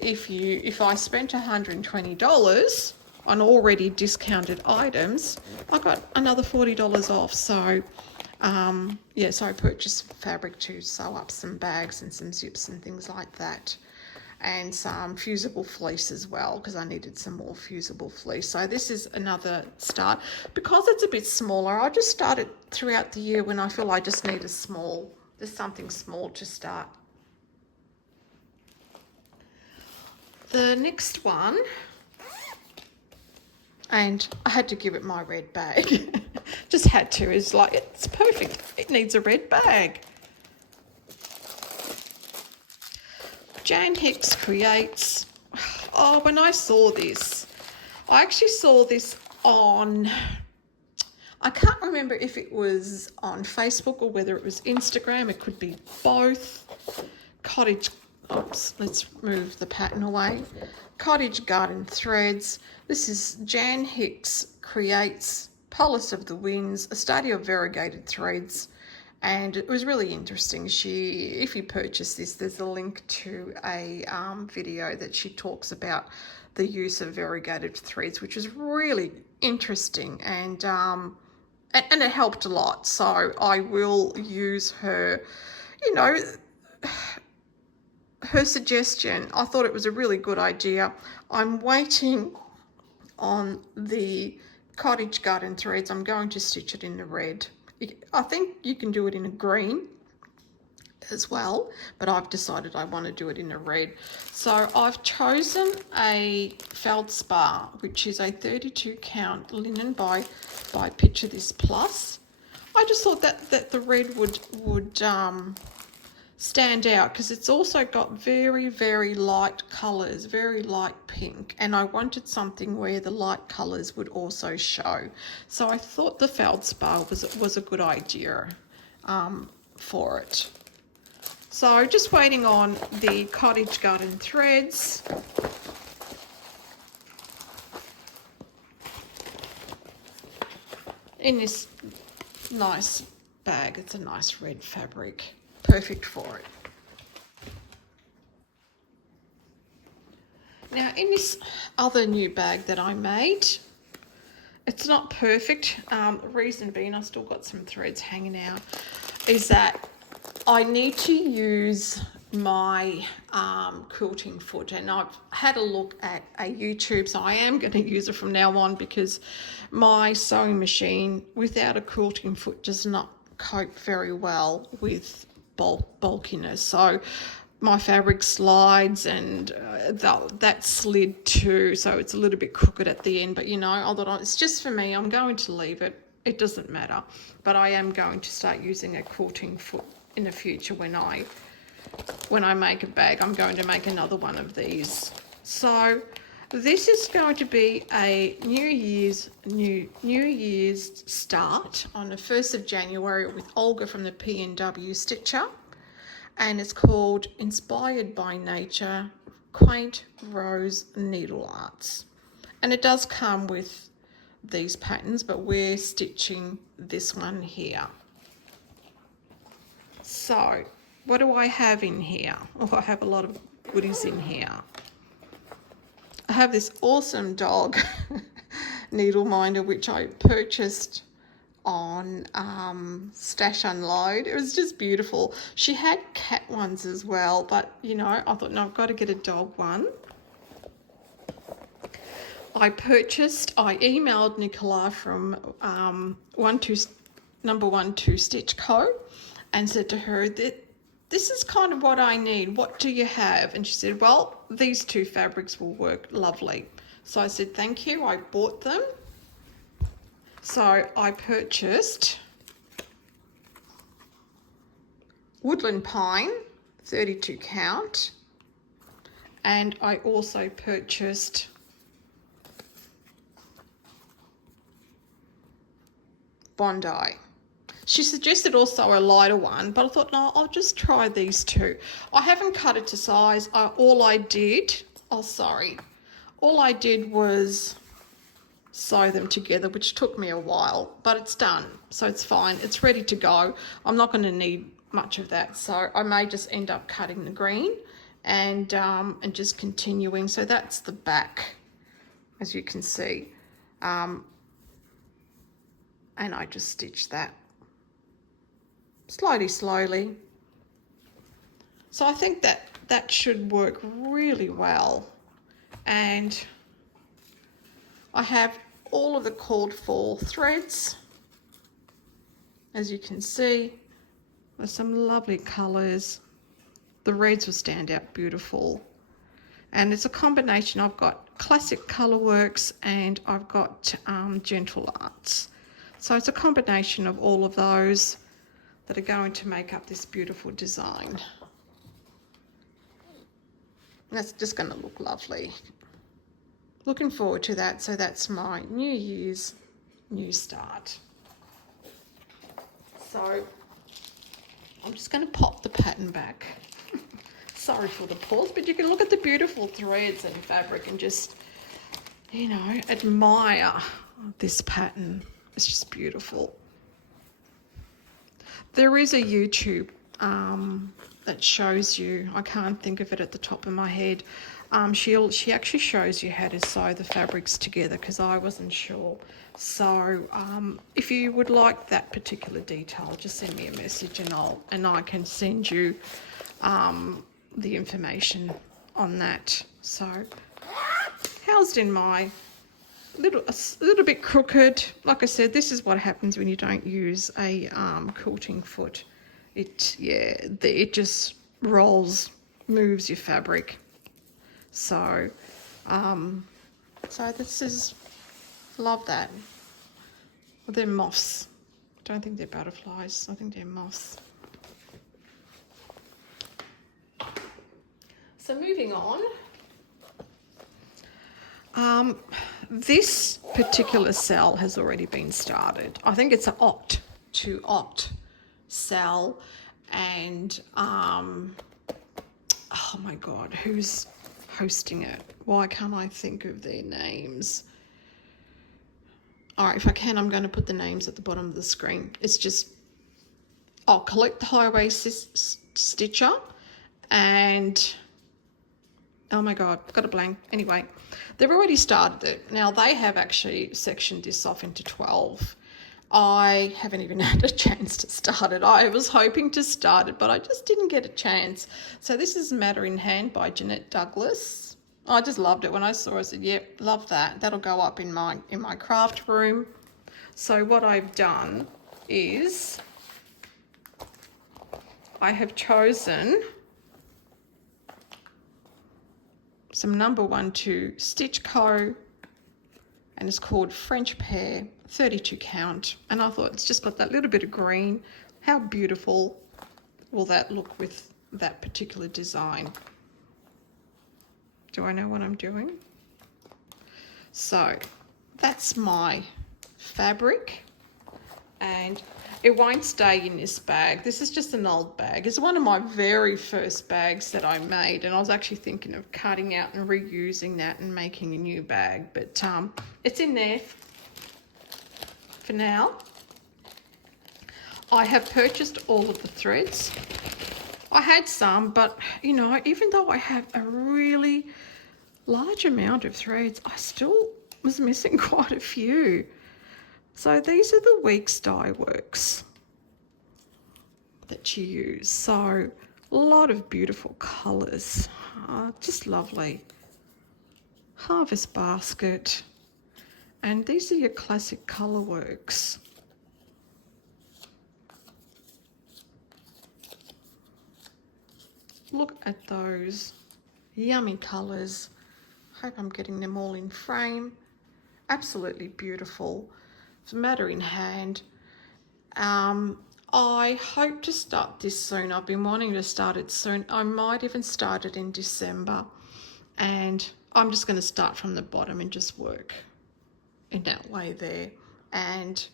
if I spent $120 on already discounted items, I got another $40 off. So yeah, so I purchased fabric to sew up some bags and some zips and things like that, and some fusible fleece as well, because I needed some more fusible fleece. So this is another start. Because it's a bit smaller, I'll just start it throughout the year when I feel I just need just something small to start. The next one, and I had to give it my red bag. Just had to. It's like, it's perfect. It needs a red bag. Jan Hicks Creates. Oh, when I saw this, I actually saw this on, I can't remember if it was on Facebook or whether it was Instagram. It could be both. Let's move the pattern away. Cottage Garden Threads. This is Jan Hicks Creates Palace of the Winds, a study of variegated threads. And it was really interesting. If you purchase this, there's a link to a video that she talks about the use of variegated threads, which is really interesting, and it helped a lot. So I will use her, her suggestion. I thought it was a really good idea. I'm waiting on the Cottage Garden Threads. I'm going to stitch it in the red. I think you can do it in a green as well, but I've decided I want to do it in a red. So I've chosen a feldspar, which is a 32 count linen by Picture This Plus. I just thought that the red would stand out, because it's also got very, very light colours, very light pink, and I wanted something where the light colours would also show. So I thought the feldspar was a good idea for it. So just waiting on the Cottage Garden Threads. In this nice bag. It's a nice red fabric. Perfect for it. Now in this other new bag that I made, it's not perfect. Reason being, I've still got some threads hanging out, is that I need to use my quilting foot, and I've had a look at a YouTube, so I am going to use it from now on, because my sewing machine without a quilting foot does not cope very well with bulkiness. So my fabric slides, and that slid too, so it's a little bit crooked at the end. But you know, I thought, it's just for me, I'm going to leave it. It doesn't matter. But I am going to start using a quilting foot in the future. When I make a bag, I'm going to make another one of these. So this is going to be a New Year's start on the 1st of January with Olga from the PNW Stitcher, and it's called Inspired by Nature Quaint Rose Needle Arts. And it does come with these patterns, but we're stitching this one here. So what do I have in here? Oh, I have a lot of goodies in here. I have this awesome dog needle minder, which I purchased on Stash Unload. It was just beautiful. She had cat ones as well, but you know, I thought, no, I've got to get a dog one. I emailed Nicola from number 12 Stitch Co. and said to her that this is kind of what I need. What do you have? And she said, well, these two fabrics will work lovely. So I said, thank you. I bought them. So I purchased Woodland Pine, 32 count. And I also purchased Bondi. She suggested also a lighter one, but I thought, no, I'll just try these two. I haven't cut it to size. All I did was sew them together, which took me a while, but it's done, so it's fine. It's ready to go. I'm not going to need much of that, so I may just end up cutting the green and just continuing. So that's the back, as you can see, and I just stitched that slowly. So I think that should work really well. And I have all of the called for threads, as you can see. There's some lovely colours. The reds will stand out beautiful. And it's a combination. I've got classic Colourworks and I've got Gentle Arts. So it's a combination of all of those that are going to make up this beautiful design. And that's just going to look lovely. Looking forward to that. So that's my New Year's new start. So I'm just going to pop the pattern back. Sorry for the pause, but you can look at the beautiful threads and fabric and just, you know, admire this pattern. It's just beautiful. There is a YouTube that shows you, I can't think of it at the top of my head. She actually shows you how to sew the fabrics together, because I wasn't sure. So if you would like that particular detail, just send me a message and I can send you the information on that. So housed in my a little bit crooked. Like I said, this is what happens when you don't use a quilting foot. It just rolls, moves your fabric. So this is, love that. Well, they're moths. I don't think they're butterflies. I think they're moths. So moving on. This particular cell has already been started. I think it's an oct to oct cell, and oh my God, who's hosting it? Why can't I think of their names? All right, if I can, I'm going to put the names at the bottom of the screen. It's just, Collect the Highway Stitcher, and oh my God, got a blank. Anyway, they've already started it. Now they have actually sectioned this off into 12. I haven't even had a chance to start it. I was hoping to start it, but I just didn't get a chance. So this is Matter in Hand by Jeanette Douglas. I just loved it. When I saw it, I said, yep, love that. That'll go up in my craft room. So what I've done is I have chosen some number 1/2 Stitch Co, and it's called French Pear, 32 count. And I thought it's just got that little bit of green. How beautiful will that look with that particular design? Do I know what I'm doing? So that's my fabric, and it won't stay in this bag. This is just an old bag. It's one of my very first bags that I made, and I was actually thinking of cutting out and reusing that and making a new bag, but it's in there for now. I have purchased all of the threads. I had some, but you know, even though I have a really large amount of threads, I still was missing quite a few. So these are the Weeks dye works that you use. So a lot of beautiful colours, just lovely. Harvest Basket, and these are your classic colour works. Look at those yummy colours. Hope I'm getting them all in frame. Absolutely beautiful. It's a matter in hand. I hope to start this soon. I've been wanting to start it soon. I might even start it in December, and I'm just going to start from the bottom and just work in that way there. And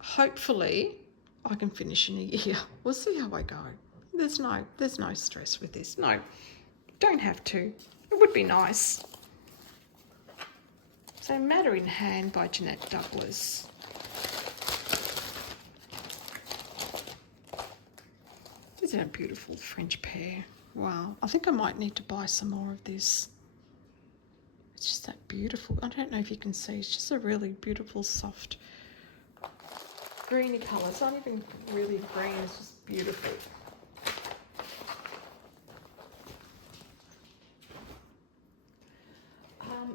hopefully I can finish in a year. We'll see how I go. There's no stress with this. No, don't have to. It would be nice. So Matter in Hand by Jeanette Douglas. Isn't it a beautiful French pear? Wow, I think I might need to buy some more of this. It's just that beautiful. I don't know if you can see, it's just a really beautiful, soft, greeny colour. It's not even really green, it's just beautiful.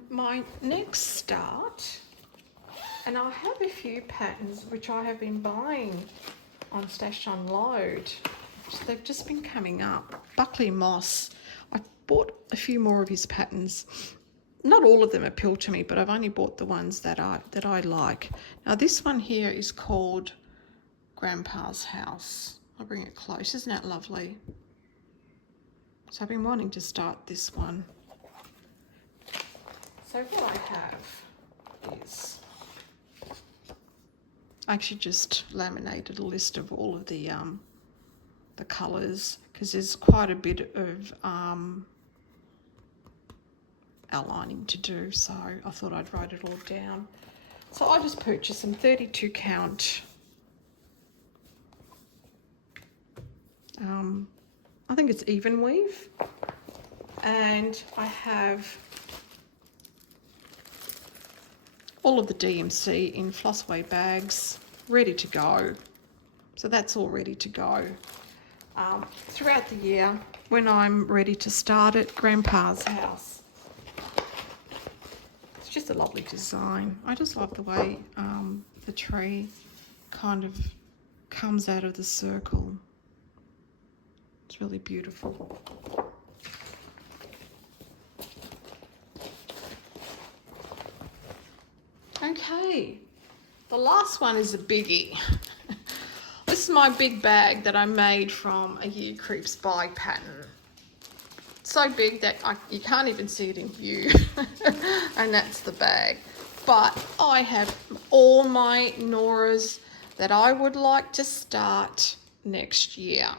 My next start, and I have a few patterns which I have been buying on Stash Unload. They've just been coming up. Buckley Moss. I bought a few more of his patterns. Not all of them appeal to me, but I've only bought the ones that I like. Now this one here is called Grandpa's House. I'll bring it close. Isn't that lovely? So I've been wanting to start this one. So what I have is, I actually just laminated a list of all of the colours, because there's quite a bit of outlining to do, so I thought I'd write it all down. So I just purchased some 32 count, I think it's even weave, and I have all of the DMC in Flossway bags ready to go. So that's all ready to go. Throughout the year, when I'm ready to start it, Grandpa's House. It's just a lovely design. I just love the way the tree kind of comes out of the circle. It's really beautiful. Okay, the last one is a biggie. This is my big bag that I made from a Year Creeps By pattern. So big that you can't even see it in view. And that's the bag. But I have all my Noras that I would like to start next year.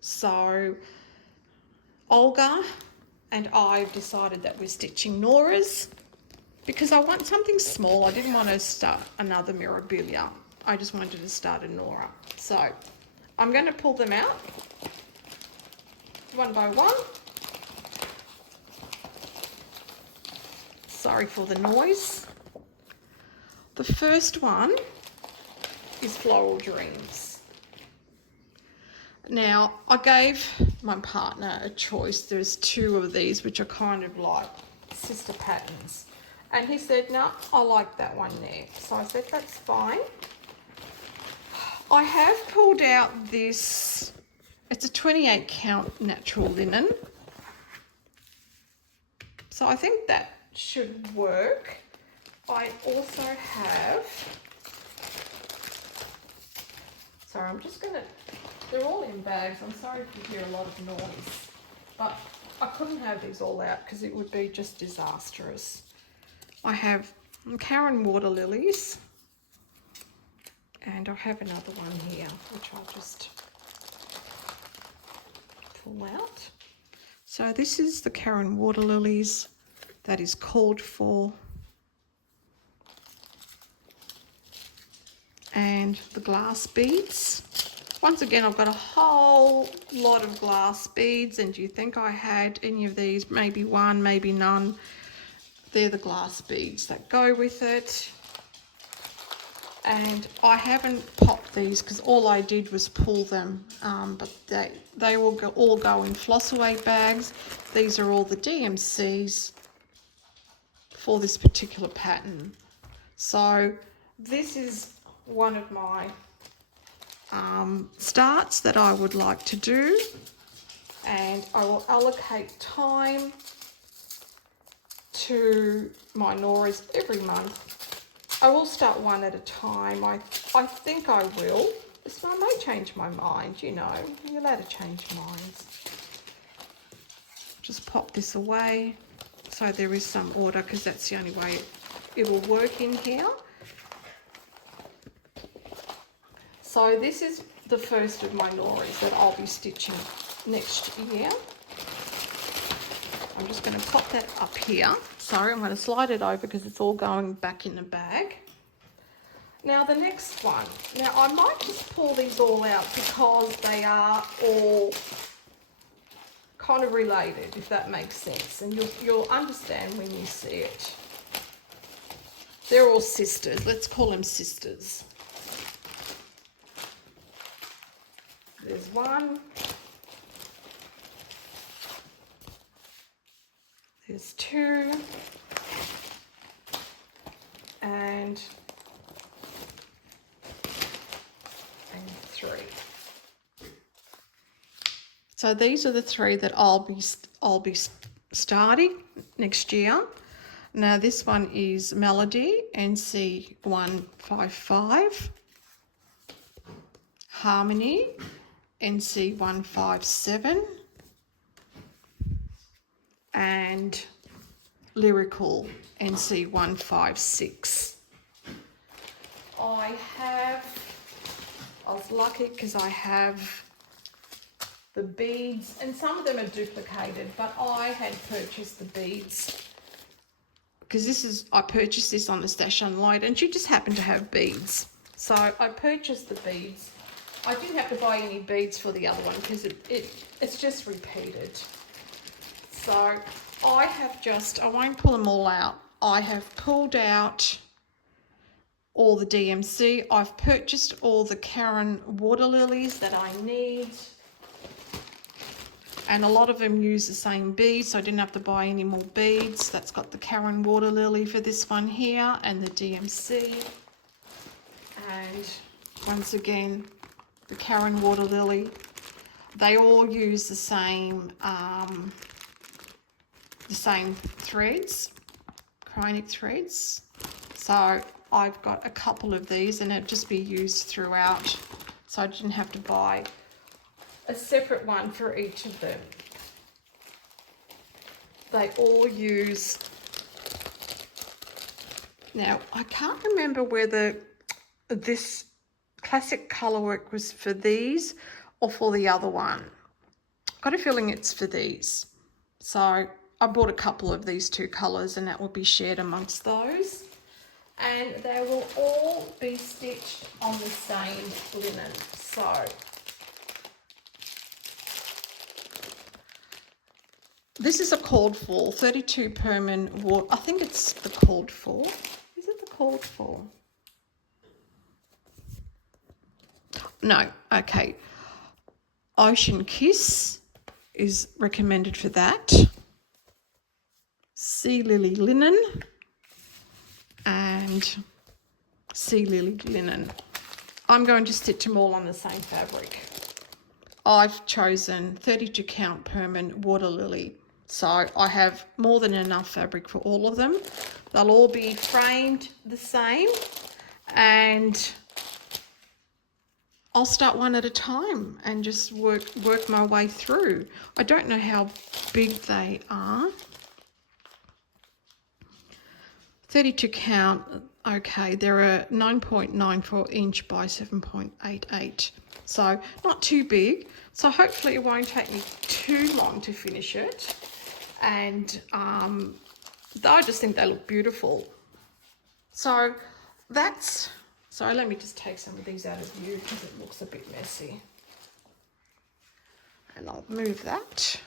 So Olga and I've decided that we're stitching Noras, because I want something small. I didn't want to start another Mirabilia. I just wanted to start a Nora. So I'm going to pull them out one by one. Sorry for the noise. The first one is Floral Dreams. Now, I gave my partner a choice. There's two of these which are kind of like sister patterns. And he said, no, I like that one there. So I said, that's fine. I have pulled out this It's a 28 count natural linen. So I think that should work. I also have, sorry, I'm just gonna, they're all in bags. I'm sorry if you hear a lot of noise, but I couldn't have these all out because it would be just disastrous. I have Carolyn water lilies, and I have another one here, which I'll just pull out. So this is the Carolyn water lilies that is called for. And the glass beads. Once again, I've got a whole lot of glass beads, and do you think I had any of these? Maybe one, maybe none. They're the glass beads that go with it. And I haven't popped these because all I did was pull them, but they will all go in floss away bags. These are all the DMCs for this particular pattern. So this is one of my starts that I would like to do, and I will allocate time to my Noras every month. I will start one at a time. I think I will. I may change my mind, you know. You're allowed to change minds. Just pop this away so there is some order, because that's the only way it will work in here. So this is the first of my Noras that I'll be stitching next year. I'm just going to pop that up here. Sorry, I'm going to slide it over because it's all going back in the bag. Now the next one. Now I might just pull these all out because they are all kind of related, if that makes sense. And you'll understand when you see it. They're all sisters. Let's call them sisters. There's one. There's two. And three. So these are the three that I'll be starting next year. Now this one is Melody, NC 155. Harmony, NC 157. And Lyrical, NC 156. I was lucky because I have the beads, and some of them are duplicated, but I had purchased the beads because I purchased this on the Stash Unload, and she just happened to have beads. So I purchased the beads. I didn't have to buy any beads for the other one because it's just repeated. So I won't pull them all out. I have pulled out all the DMC. I've purchased all the Carolyn water lilies that I need. And a lot of them use the same beads, so I didn't have to buy any more beads. That's got the Carolyn water lily for this one here, and the DMC. And once again, the Carolyn water lily. They all use the same threads, chronic threads. So I've got a couple of these, and it'll just be used throughout, so I didn't have to buy a separate one for each of them. They all use, now I can't remember whether this classic colour work was for these or for the other one. I've got a feeling it's for these. So I bought a couple of these two colours, and that will be shared amongst those. And they will all be stitched on the same linen. So this is a called for 32 Perman water. I think it's the called for. Is it the called for? No, okay. Ocean Kiss is recommended for that. Sea Lily Linen and Sea Lily Linen. I'm going to stitch them all on the same fabric. I've chosen 32 count permanent water lily. So I have more than enough fabric for all of them. They'll all be framed the same, and I'll start one at a time and just work my way through. I don't know how big they are. 32 count, okay, they're a 9.94 inch by 7.88. So not too big. So hopefully it won't take me too long to finish it. And I just think they look beautiful. So that's, sorry, let me just take some of these out of view because it looks a bit messy. And I'll move that.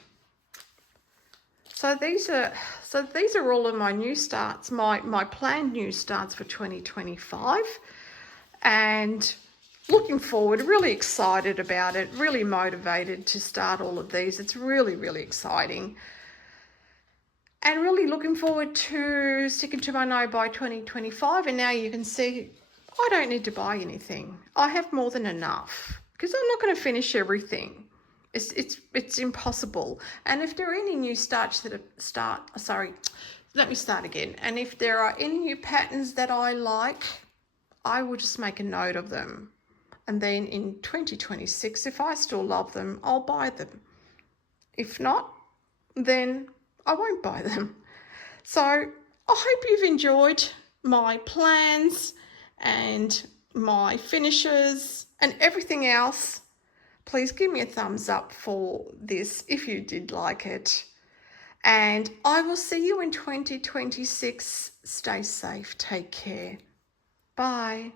So these are all of my new starts, my planned new starts for 2025. And looking forward, really excited about it, really motivated to start all of these. It's really, really exciting. And really looking forward to sticking to my no by 2025. And now you can see I don't need to buy anything. I have more than enough because I'm not going to finish everything. It's impossible. And if there are any new starts that let me start again. And if there are any new patterns that I like, I will just make a note of them. And then in 2026, if I still love them, I'll buy them. If not, then I won't buy them. So I hope you've enjoyed my plans and my finishes and everything else. Please give me a thumbs up for this if you did like it. And I will see you in 2026. Stay safe. Take care. Bye.